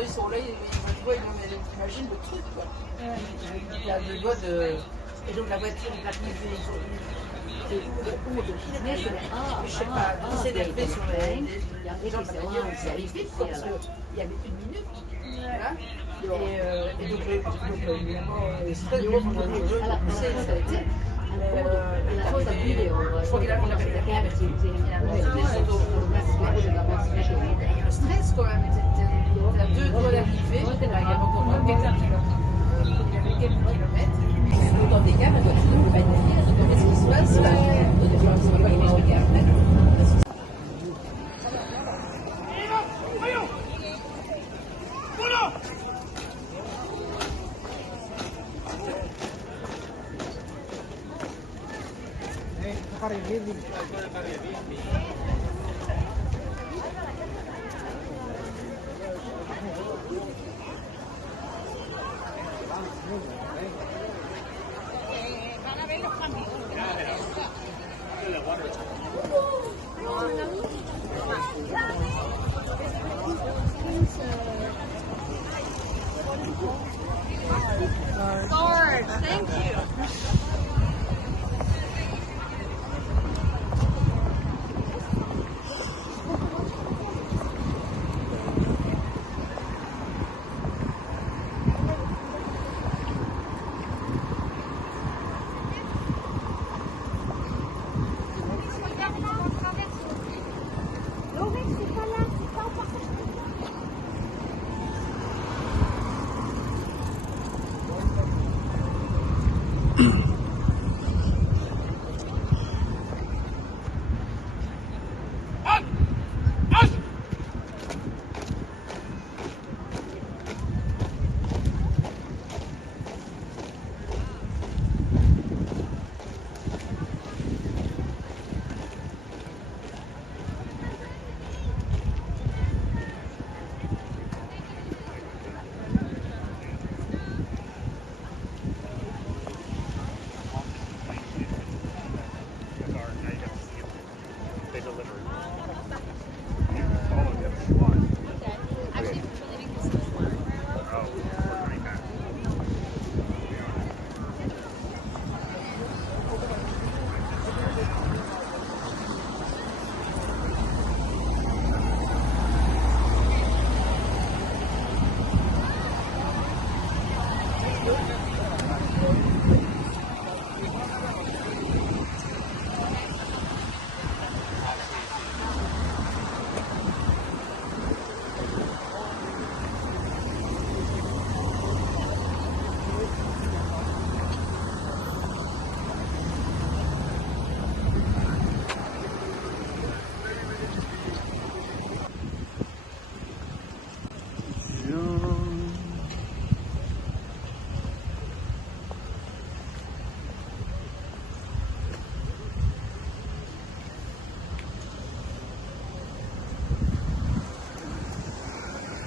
ils sont là, ils voient, imagine le truc quoi. Il a le doigt de. Et donc la voiture est arrivée. Je sais pas, c'est d'arriver sur les gens qui arrivent vite parce qu'il y avait une minute. Voilà. Et donc évidemment, c'est très dur pour le jeu. Je crois qu'il a le stress quand même. Il a 2 doigts d'arrivée. Il y avait encore quelques kilomètres. Dans des cas, maintenant, tu ne peux pas dire qu'est-ce qui se passe là. On va pas expliquer après. Lord, thank you.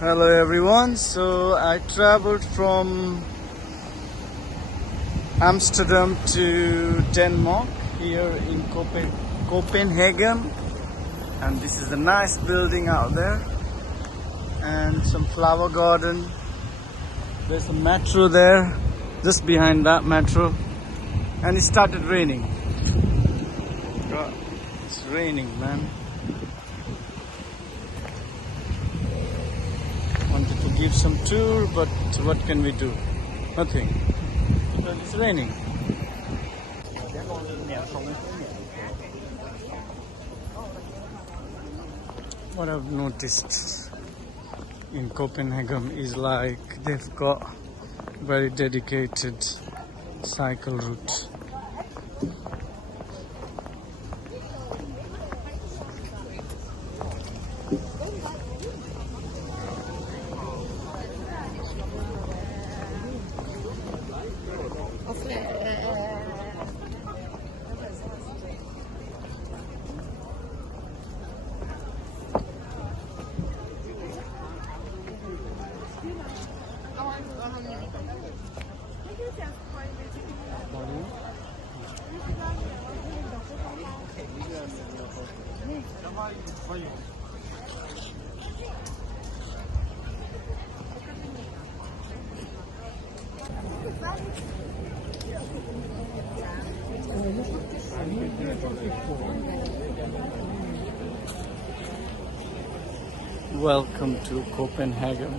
Hello everyone, so I traveled from Amsterdam to Denmark here in Copenhagen, and this is a nice building out there and some flower garden. There's a metro there just behind that metro, and it started raining. God, it's raining, man. Wanted to give some tour, but what can we do? Nothing, because it's raining. What I've noticed in Copenhagen is like they've got very dedicated cycle route. Welcome to Copenhagen.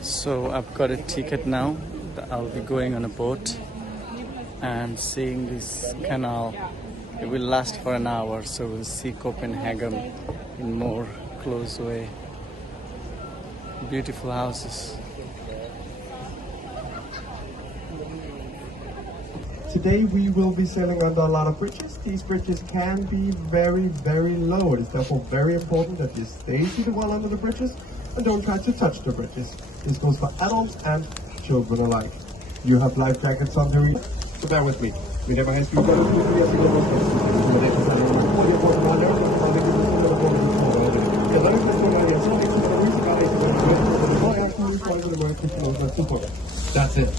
So I've got a ticket now. I'll be going on a boat and seeing this canal. It will last for an hour, so we'll see Copenhagen in more close way. Beautiful houses. Today we will be sailing under a lot of bridges. These bridges can be very, very low. It is therefore very important that you stay seated while under the bridges and don't try to touch the bridges. This goes for adults and children alike. You have life jackets on the so bear with me. That's it.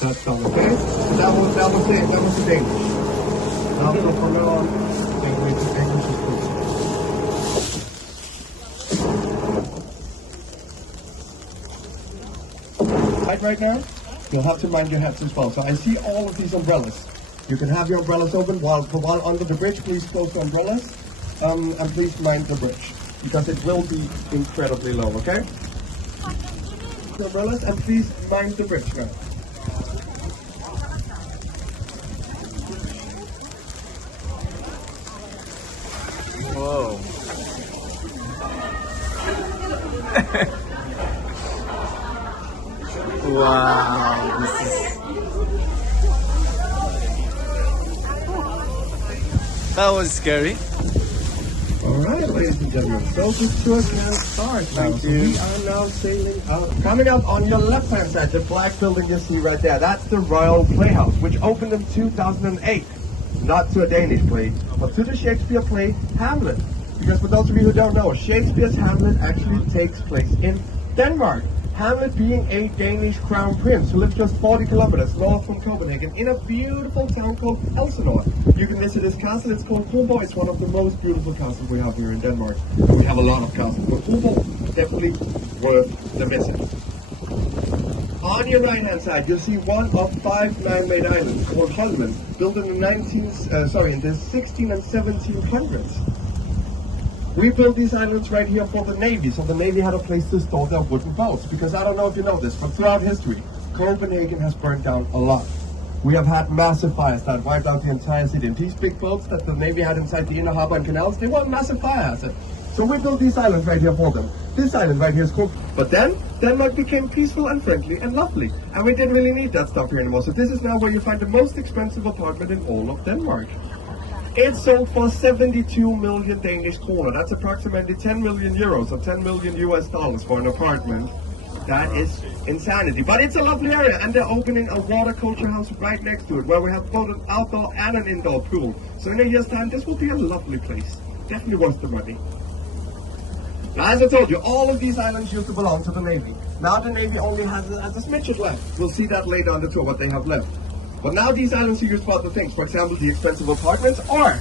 That's done, okay? That was it. That was the Danish. Now from now on, English is crucial. Right now, you'll have to mind your heads as well. So I see all of these umbrellas. You can have your umbrellas open while under the bridge. Please close the umbrellas and please mind the bridge because it will be incredibly low, okay? The umbrellas and please mind the bridge now. Whoa. Wow, this is... That was scary. Alright, ladies and gentlemen, so the tour can start now. Thank So you. we are now sailing out. Coming up on your left hand side, the black building you see right there, that's the Royal Playhouse, which opened in 2008. Not to a Danish play, but to the Shakespeare play Hamlet. Because for those of you who don't know, Shakespeare's Hamlet actually takes place in Denmark. Hamlet being a Danish crown prince who lives just 40 kilometers north from Copenhagen in a beautiful town called Elsinore. You can visit his castle, it's called Copenhagen. It's one of the most beautiful castles we have here in Denmark. We have a lot of castles, but Copenhagen definitely worth the visit. On your right hand side, you'll see one of 5 man-made islands called Holmen, built in the 16 and 1700s. We built these islands right here for the Navy, so the Navy had a place to store their wooden boats. Because I don't know if you know this, but throughout history, Copenhagen has burned down a lot. We have had massive fires that wiped out the entire city. And these big boats that the Navy had inside the inner harbor and canals, they were a massive fire hazard. So we built these islands right here for them. This island right here is called... But then, Denmark became peaceful and friendly and lovely. And we didn't really need that stuff here anymore. So this is now where you find the most expensive apartment in all of Denmark. It sold for 72 million Danish kroner. That's approximately 10 million euros or 10 million US dollars for an apartment. That is insanity. But it's a lovely area and they're opening a water culture house right next to it where we have both an outdoor and an indoor pool. So in a year's time, this will be a lovely place. Definitely worth the money. Now, as I told you, all of these islands used to belong to the Navy. Now the Navy only has a smidget left. We'll see that later on the tour, what they have left. But now these islands are used for other things. For example, the expensive apartments, or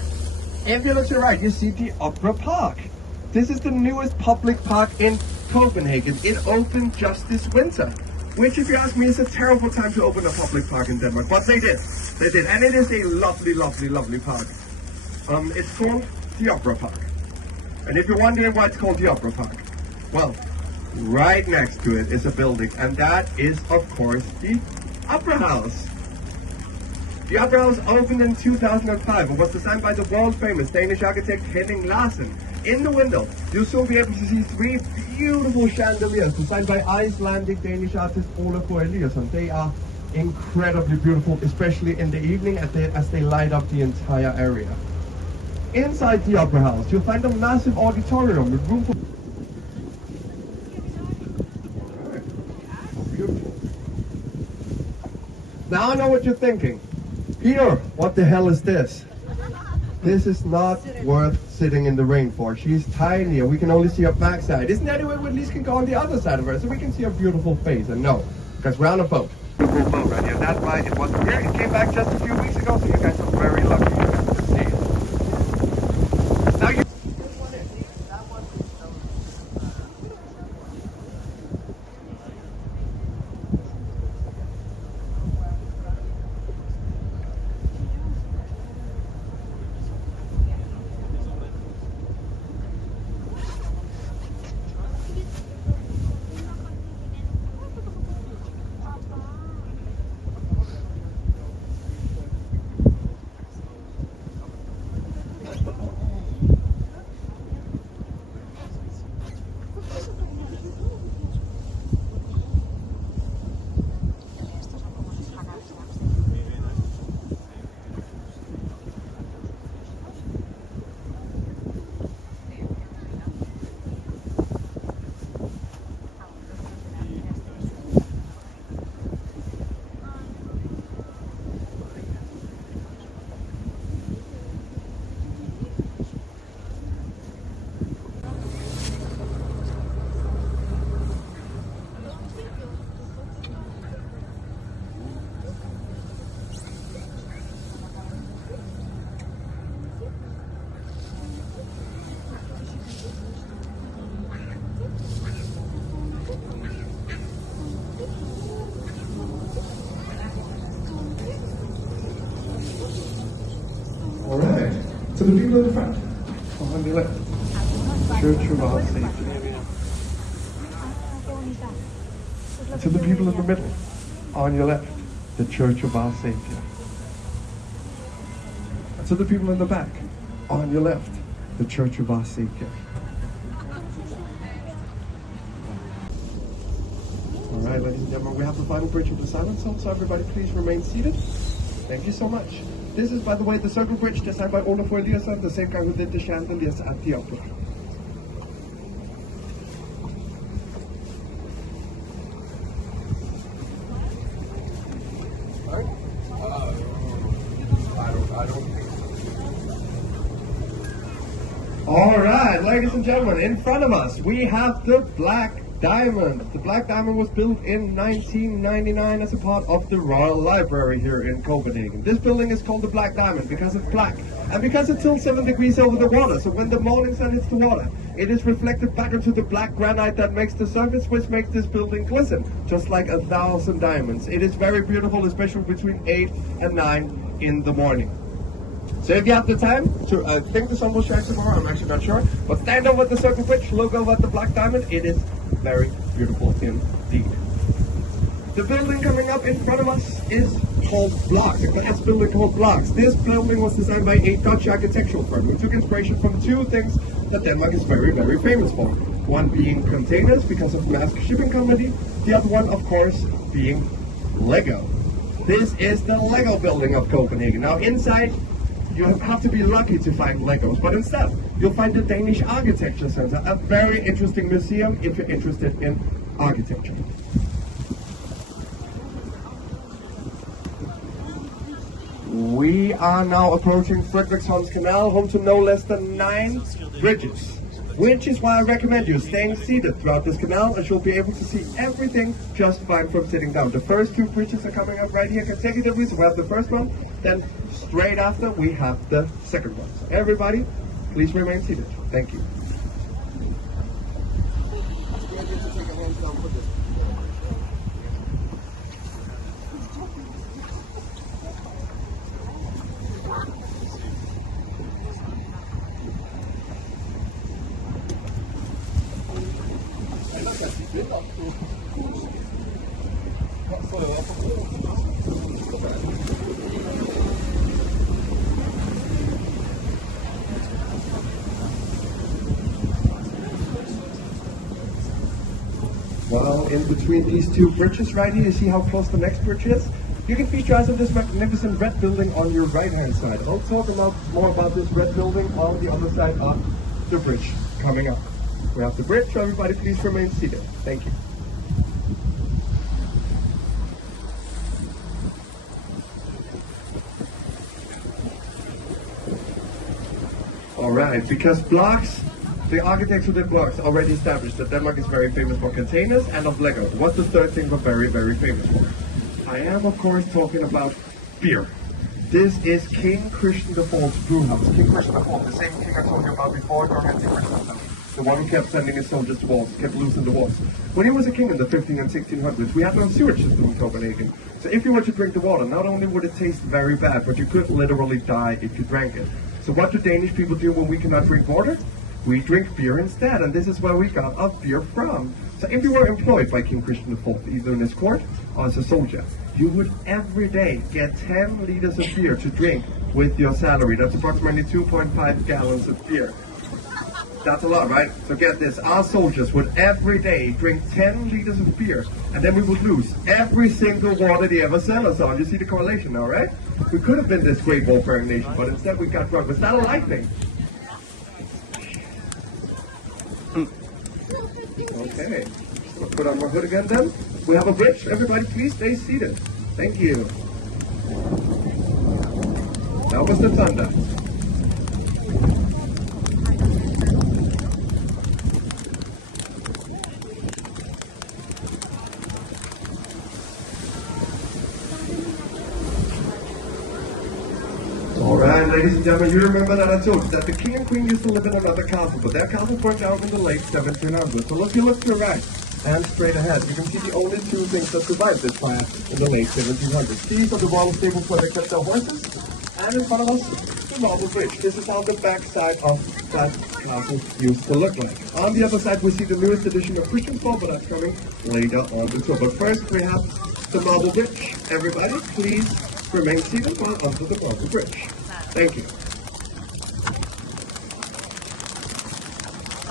if you look to the right, you see the Opera Park. This is the newest public park in Copenhagen. It opened just this winter, which, if you ask me, is a terrible time to open a public park in Denmark. But they did. They did. And it is a lovely, lovely, lovely park. It's called the Opera Park. And if you're wondering why it's called the Opera Park, well, right next to it is a building. And that is, of course, the Opera House. The Opera House opened in 2005 and was designed by the world-famous Danish architect Henning Larsen. In the window, you'll soon be able to see 3 beautiful chandeliers designed by Icelandic Danish artist Olaf Eliasson. They are incredibly beautiful, especially in the evening as they light up the entire area. Inside the Opera House, you'll find a massive auditorium with room for... Beautiful. Now I know what you're thinking. Peter, what the hell is this? This is not worth sitting in the rain for. She's tiny and we can only see her backside. Isn't there any way we at least can go on the other side of her so we can see her beautiful face? And no, because we're on a boat. Beautiful boat right here. That's why it wasn't here. It came back just a few weeks ago, so you guys are very lucky you got to see it. Now you... the people in the front, on the left, Church of Our Savior. To the people in the middle, on your left, the Church of Our Savior. To the people in the back, on your left, the Church of Our Savior. All right, ladies and gentlemen, we have the final bridge of the silent song, so everybody please remain seated. Thank you so much. This is, by the way, the circle bridge designed by Olaf Eliasson, the same guy who did the chandeliers at the opera. All right, ladies and gentlemen, in front of us we have the Black Diamond. The Black Diamond was built in 1999 as a part of the Royal Library here in Copenhagen. This building is called the Black Diamond because it's black and because it's still 7 degrees over the water. So when the morning sun hits the water, it is reflected back into the black granite that makes the surface, which makes this building glisten, just like 1,000 diamonds. It is very beautiful, especially between 8 and 9 in the morning. So if you have the time to, I think the sun will shine tomorrow, I'm actually not sure, but stand over at the circle bridge, look over at the Black Diamond, it is very beautiful indeed. The building coming up in front of us is called Blocks, a glass building called Blocks. This building was designed by a Dutch architectural firm. We took inspiration from two things that Denmark is very, very famous for. One being containers because of Maersk Shipping Company, the other one, of course, being Lego. This is the Lego building of Copenhagen. Now inside, you have to be lucky to find Legos, but instead, you'll find the Danish Architecture Center, a very interesting museum if you're interested in architecture. We are now approaching Frederiksholm's Canal, home to no less than 9 bridges, which is why I recommend you staying seated throughout this canal, as you'll be able to see everything just fine from sitting down. The first 2 bridges are coming up right here consecutively, so we have the first one, then straight after we have the second one. So everybody, please remain seated. Thank you. Well, in between these 2 bridges right here, you see how close the next bridge is? You can feast your eyes on this magnificent red building on your right-hand side. I'll talk more about this red building on the other side of the bridge coming up. We have the bridge, so everybody please remain seated. Thank you. Alright, because Blocks, the architects who did Blocks already established that Denmark is very famous for containers and of Lego. What's the third thing we're very, very famous for? I am, of course, talking about beer. This is King Christian IV's brewhouse. King Christian IV, the same king I told you about before during Antiquity. The one who kept sending his soldiers to wars, kept losing the wars. When he was a king in the 1500s and 1600s, we had no sewage system in Copenhagen. So if you were to drink the water, not only would it taste very bad, but you could literally die if you drank it. So what do Danish people do when we cannot drink water? We drink beer instead, and this is where we got our beer from. So if you were employed by King Christian IV, either in his court or as a soldier, you would every day get 10 liters of beer to drink with your salary. That's approximately 2.5 gallons of beer. That's a lot, right? So get this, our soldiers would every day drink 10 liters of beer, and then we would lose every single water they ever sell us on. You see the correlation now, right? We could have been this great warfaring nation, but instead we got drunk. Was that a lightning? Okay, I'll put on my hood again then. We have a bridge. Everybody please stay seated. Thank you. That was the thunder. Alright, ladies and gentlemen, you remember that I told you that the king and queen used to live in another castle, but their castle burned down in the late 1700s. So if you look to the right and straight ahead, you can see the only 2 things that survived this fire in the late 1700s. These are the royal stables where they kept their horses, and in front of us the marble bridge. This is on the back side of that castle used to look like. On the other side, we see the newest edition of Christian Fall, but that's coming later on the tour. But first, we have the marble bridge. Everybody, please remain seated while under the marble bridge. Thank you.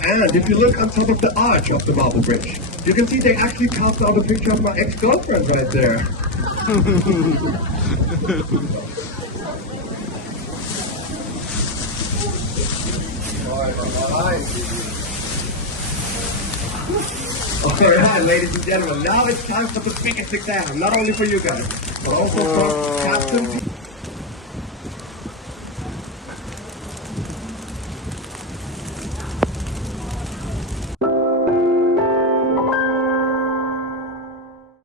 And if you look on top of the arch of the marble bridge, you can see they actually carved out a picture of my ex-girlfriend right there. Alright, ladies and gentlemen, now it's time for the biggest exam, not only for you guys, but also for Captain